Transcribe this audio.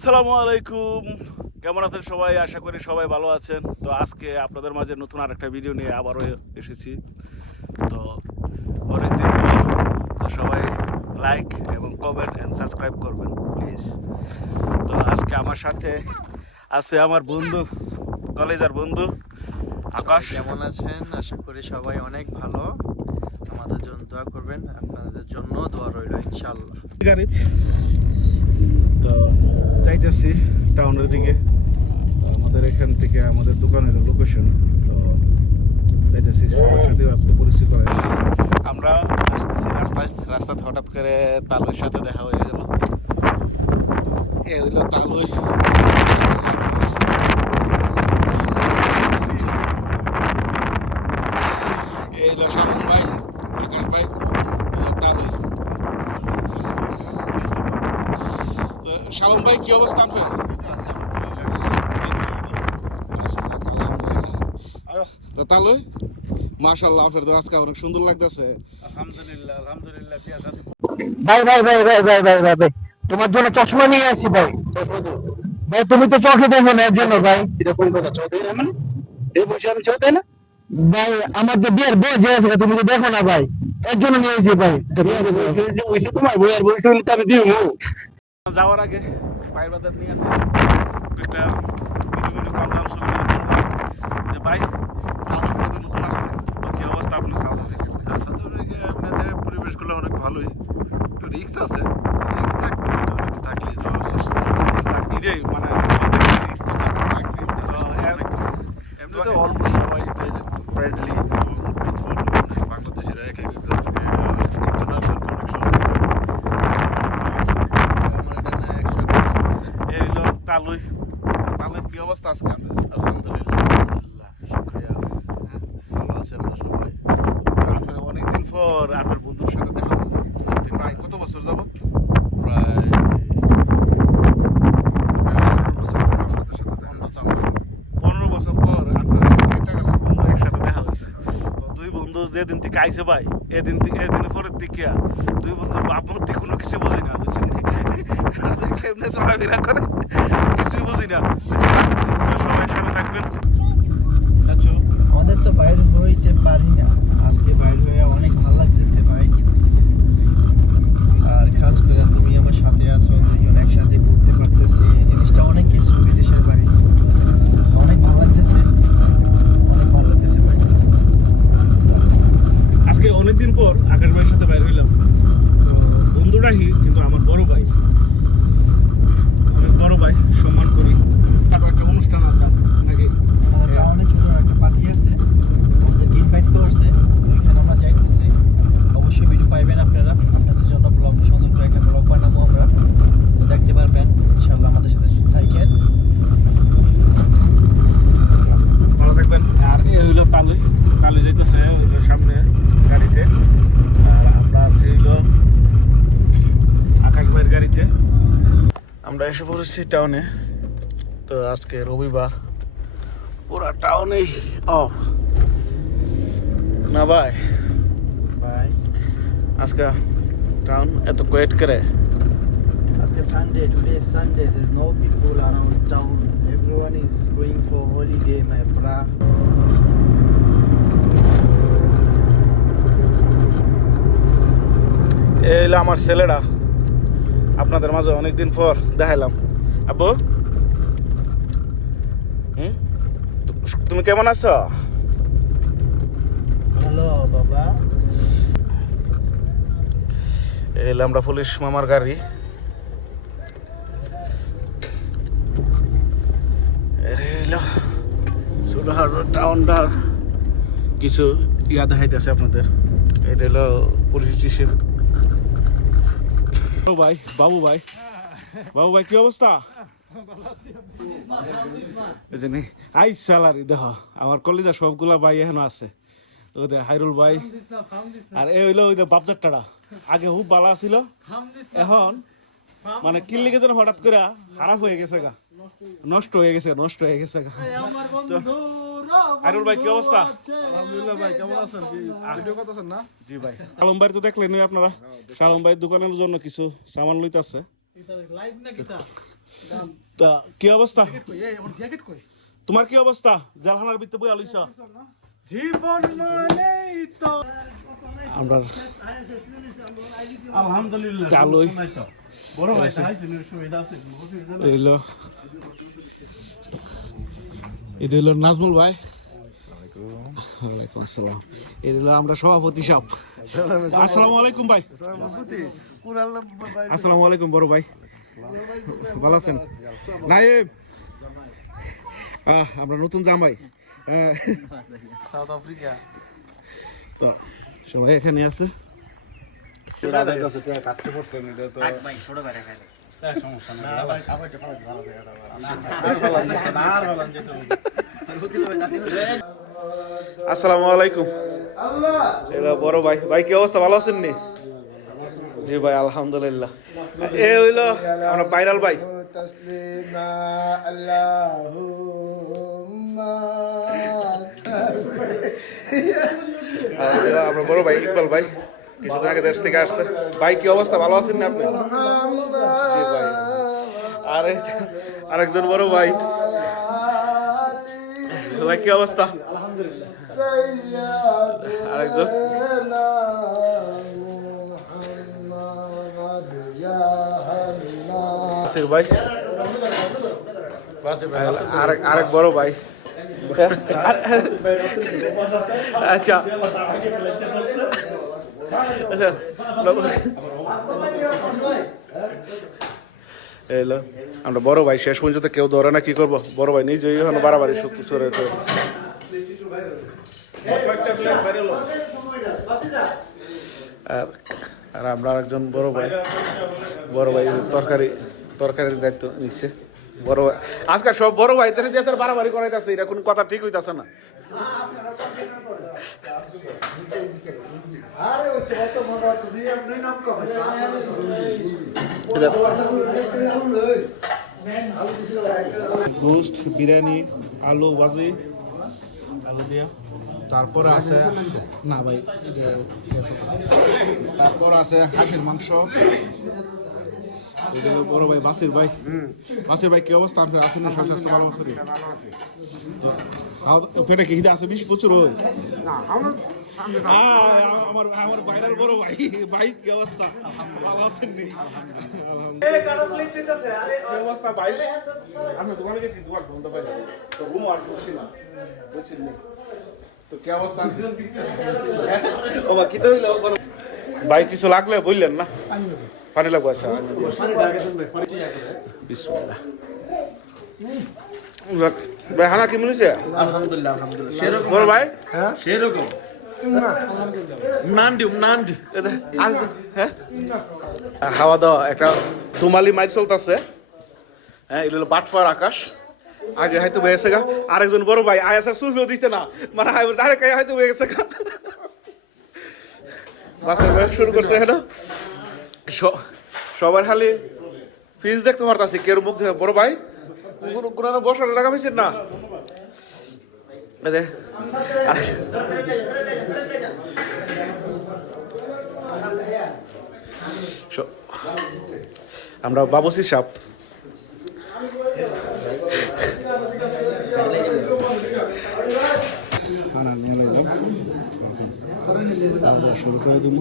আসসালামু আলাইকুম, কেমন আছেন সবাই? আশা করি সবাই ভালো আছেন। তো আজকে আপনাদের মাঝে নতুন আরেকটা ভিডিও নিয়ে আবারও এসেছি। তো অনেকদিন পর, তো সবাই লাইক এবং কমেন্ট অ্যান্ড সাবস্ক্রাইব করবেন প্লিজ। তো আজকে আমার সাথে আছে আমার বন্ধু, কলেজের বন্ধু আকাশ। কেমন আছেন? আশা করি সবাই অনেক ভালো। আমাদের জন্য দোয়া করবেন, আপনাদের জন্য দোয়া রইল ইনশাআল্লাহ। গাড়ি তো যাইতেছি টাউনের দিকে। আমাদের এখান থেকে আমাদের দোকানের লোকেশন, তো যাইতেছি সবার সাথে আজকে পরিচয় করে। আমরা আসতেছি রাস্তাতে হঠাৎ করে তালুর সাথে দেখা হয়ে গেল। এ হইলো তালুই। এই হলো শালম ভাই, আকাশ ভাই, তালুই। শালম ভাই কি অবস্থান ভাই? তো তাহলে মাশাআল্লাহ, আপনার তো আজকে অনেক সুন্দর লাগতেছে। আলহামদুলিল্লাহ আলহামদুলিল্লাহ। ভাই ভাই ভাই ভাই ভাই ভাই ভাই ভাই তোমার জন্য চশমা নিয়ে আসি ভাই। ভাই তুমি তো চোখে দেখো না এর জন্য ভাই। এরকম কথা চোখে না মানে এই বসে আমি চোখে না ভাই, আমার তো বিয়ের বয়স হয়ে গেছে, তুমি তো দেখো না ভাই, এর জন্য নিয়ে এসেছি ভাই। তোমার বইয়ের বয়স হলে তো আমি দিব। যাওয়ার আগে ভাইয়ের বাজার নিয়ে আসি একটা ভিডিও কল শুরু করে যে ভাই সাউথ আফ্রিকাতে নতুন আসছে, তো কি অবস্থা আপনার সাউথ আফ্রিকা? সাউথ আফ্রিকা এমনিতে পরিবেশগুলো অনেক ভালোই, একটু রিস্ক আছে, রিস্ক থাকলে তো এটাই মানে risk তো থাকবে। তো এমনিতে অলমোস্ট সবাই ফ্রেন্ডলি এবং ফেথফুল। বাংলাদেশিরা এক একজনের ইন্টারন্যাশনাল কানেকশন। এই হলো তালুই। তালুই কি অবস্থা আজকে? আলহামদুলিল্লাহ শুকরিয়া, ভালো আছি আমরা সবাই। আসলে অনেকদিন পর আপনার বন্ধুর সাথে দেখা হলো। ভাই কত বছর যাবত? প্রায় 15 বছর পর আপনার একটা বন্ধু একসাথে দেখা হয়েছে। তো দুই বন্ধু যেদিন থেকে আইছে ভাই, এদিন পরের দিকে দুই বন্ধুর বাপ মধ্যে কোনো কিছু বুঝি না, বুঝছেন? কেমনে চলাফেরা করে কিছুই বুঝি না। তো সবাই সাথে থাকবেন। চাচু আমাদের তো বাইরে হইতে পারি না, আজকে বাইরে হয়ে অনেক ভালো লাগতেছে ভাই। আর খাস করে তুমি আমার সাথে আছো, দুইজন একসাথে ঘুরতে পারতেছি, এই জিনিসটা অনেক কিছু বিদেশের বাড়ি। অনেক ভালো লাগতেছে, অনেক ভালো লাগতেছে ভাই। আজকে অনেকদিন পর আকাশ ভাইয়ের সাথে বাইরে হইলাম। তো বন্ধুরাই কিন্তু আমার বড় ভাই, অনেক বড় ভাই, সম্মান করি। তারপর একটা অনুষ্ঠান আছে নাকি? আমাদের টাউনে ছোট একটা পার্টি আছে, আমাদেরকে ইনভাইট করছে, তো এখানে আমরা যাইতেছি। অবশ্যই ভিডিও পাইবেন আপনারা, আপনাদের জন্য ব্লগ, সুন্দর করে একটা ব্লগ বানাবো আমরা, তো দেখতে পারবেন ইনশাআল্লাহ। আমাদের সাথে থাকেন, ভালো থাকবেন। আর এ হইলো তালুই যাইতেছে হইলো সামনে গাড়িতে, আর আমরা আছি হইলো আকাশ ভাইয়ের গাড়িতে। আমরা এসে পড়েছি টাউনে। তো আজকে রবিবার, পুরা টাউনেই অফ না ভাই? বাই। আজকে টাউন এত কোয়েট করে। আজকে Sunday, today is Sunday, there is no people around town, everyone is going for holiday my bra. এই হলো আমার ছেলেরা, আপনাদের মাঝে অনেকদিন পর দেখাইলাম। আব্বু, তুমি কেমন আছো? হ্যালো বাবা। এলে আমরা পুলিশ মামার গাড়ি। টাউনটার কিছু ইয়া দেখাইতেছে আপনাদের। এটা হলো পুলিশ স্টেশন। ভাই বাবু ভাই, বাবু ভাই কি অবস্থা? আই স্যালারি দেখ, আমার কলিজা সবগুলা ভাই এখনো আছে। ওদের হাইরুল ভাই, আর এই হইলো ওই বাপজারটারা আগে খুব ভালো ছিল, এখন মানে কিল্লিকে যেন হঠাৎ করে খারাপ হয়ে গেছে গা, নষ্ট হয়ে গেছে গা। হাইরুল ভাই কি অবস্থা? আলহামদুলিল্লাহ ভাই, কেমন আছেন? কি ভিডিও করতেছেন না? জি ভাই। শালম ভাই তো দেখলেন আপনারা, শালম ভাই দোকানের জন্য কিছু সামান লইতাছে। তা কি অবস্থা? তোমার কি অবস্থা? জেলখানার ভিতরে বই আলইছ? জীবন মানেই তো আমরা আলহামদুলিল্লাহ চালুই বড় ভাই আইছেন সুবিধা আছে এলো এটা হলো নাজমুল ভাই। ওয়ালাইকুম আসসালাম। এটা হলো আমরা সভাপতি সাহেব। আসসালামু আলাইকুম ভাই। আসসালামু আলাইকুম বড় ভাই, ভালো আছেন? নাইব আমরা নতুন জামাই সাউথ আফ্রিকা তো সবাই এখানে আছে। আসসালামু আলাইকুম। এলো বড় ভাই। ভাই কি অবস্থা, ভালো আছেন নি? জি ভাই আলহামদুলিল্লাহ। এ হইলো আমরা ভাইরাল ভাই। আমরা বড় ভাই ইকবাল ভাই, কিছুদিন আগে দেশ থেকে আসছে। ভাই কি অবস্থা, ভালো আছেন না আপনি? জি ভাই। আরেকজন বড় ভাই। ভাই কি অবস্থা? আরেকজন ভাই, আরেক বড় ভাই। আচ্ছা আচ্ছা এলো আমরা বড় ভাই, শেষ পর্যন্ত কেউ ধরে না, কি করবো? বড় ভাই নিজেই এখন বাড়াবাড়ি সত্যি চড়ে আর আমরা আরেকজন বড় ভাই তরকারির দায়িত্ব নিচ্ছে। বড় ভাই আজকাল সব বড় ভাই তাহলে দেশের বাড়াবাড়ি করাইতেছে, এটা কোনো কথা ঠিক হইতেছে না। গোস্ট বিরিয়ানি, আলু ভাজি, আলু দিয়া, তারপরে আছে না ভাই, তারপর আছে হাঁসের মাংস। বড় ভাই বাসির ভাই। বাসির ভাই কি অবস্থা? আপনার আছেন না? স্বাস্থ্য ভালো আছে? পেটে কি খিদে আছে বেশি প্রচুর? ওই আমার ভাইরাল বড় ভাই। ভাই কি অবস্থা, ভালো আছেন? অবস্থা ভাই, আমি দোকানে গেছি, দোকান বন্ধ পাই তো রুম আর করছি না, বুঝছেন তো কি অবস্থা? ও কি তো হইলো ভাই, কিছু লাগলে বললেন না? পানি লাগবে? আচ্ছা বিসমিল্লাহ। ভাই হানা কি মনে হচ্ছে? আলহামদুলিল্লাহ আলহামদুলিল্লাহ বড় ভাই সেরকম নান্ডি হ্যাঁ খাওয়া দাওয়া একটা দুমালি মাইল চলতেছে। হ্যাঁ এগুলো বাটফার আকাশ আগে হয়তো বয়ে গেছে গা। আরেকজন বড় ভাই আয়াসের সুফিও দিচ্ছে না, মানে ডাইরেক্ট হয়তো বয়ে গেছে গা। মাছের ব্যবসা শুরু করছে। হ্যাঁ সবার খালি ফিজ দেখতে পারতাছি কেউ মুখ দেখে। বড় ভাই কোনো বসার জায়গা পেয়েছেন না? আমরা বাবুসি সাপ শুরু করে দেবো।